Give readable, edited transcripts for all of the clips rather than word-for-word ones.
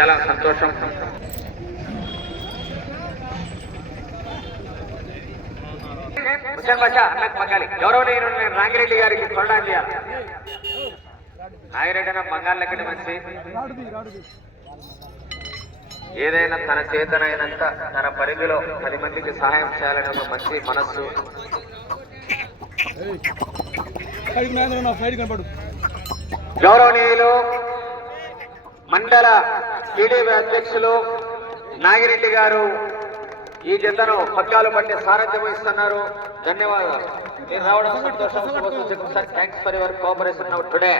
చాలా సంతోషం. గౌరవనీయులు నాగిరెడ్డి గారికి చూడడానికి చేయాలి. నాగిరెడ్డి అన్న బంగారు లెక్కటి మంచి ఏదైనా తన చేతనైనంత తన పరిధిలో 10 మందికి సహాయం చేయాలనే ఒక మంచి మనస్సు. గౌరవనీయులు మండల టీడీపీ అధ్యక్షులు నాగిరెడ్డి గారు ఈ జతను పగ్గాలు పట్టి సారథ్యం వహిస్తున్నారు. ధన్యవాదాలు. మీరు రావడం సంతోషం. Thanks for your cooperation now today.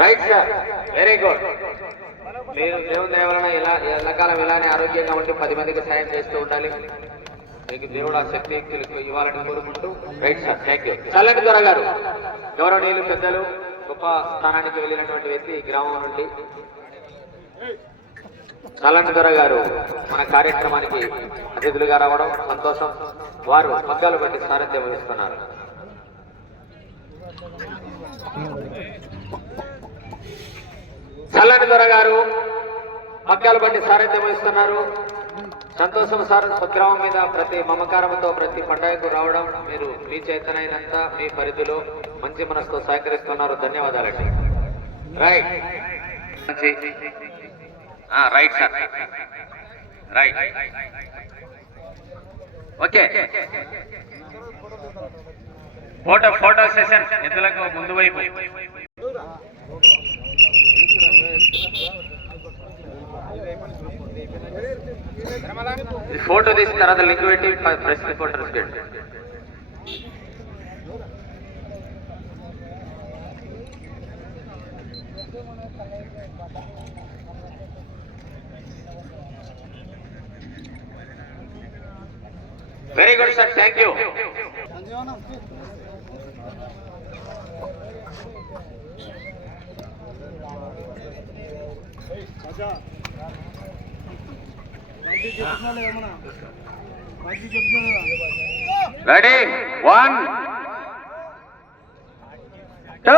Right sir, very good. మీరు దేవుని దేవరణ ఇలా ఎల్లకాలం ఇలానే ఆరోగ్యంగా ఉండి 10 మందికి సాయం చేస్తూ ఉండాలి. మీకు దేవుడు ఆ శక్తి ఇవ్వాలని కోరుకుంటూ. Right sir, thank you. చల్లండి దొర గారు, గౌరవనీయులు పెద్దలు, గొప్ప స్థానానికి వెళ్ళినటువంటి వ్యక్తి ఈ గ్రామం నుండి చల్లండి దొర గారు మన కార్యక్రమానికి అతిథులుగా రావడం సంతోషం. వారు పగ్గాలు బట్టి సారథ్యం వహిస్తున్నారు. చల్లండి దొర గారు పగ్గాలు బట్టి సారథ్యం వహిస్తున్నారు. సంతోషం సార్. స్వగ్రామం మీద ప్రతి మమకారంతో ప్రతి పండుగకు రావడం, మీరు మీ చేతనైనంత మీ పరిధిలో మంచి మనసుతో సహకరిస్తున్నారు. ధన్యవాదాలండి. Right right sir, right. Okay, photo session ఎద్దులకు ముందు వైపు. ఫోటో తీసిన తర్వాత లింక్ పెట్టి ప్రెస్ రిపోర్టర్స్ పెట్టి. Very good sir, thank you. Ready, 1 2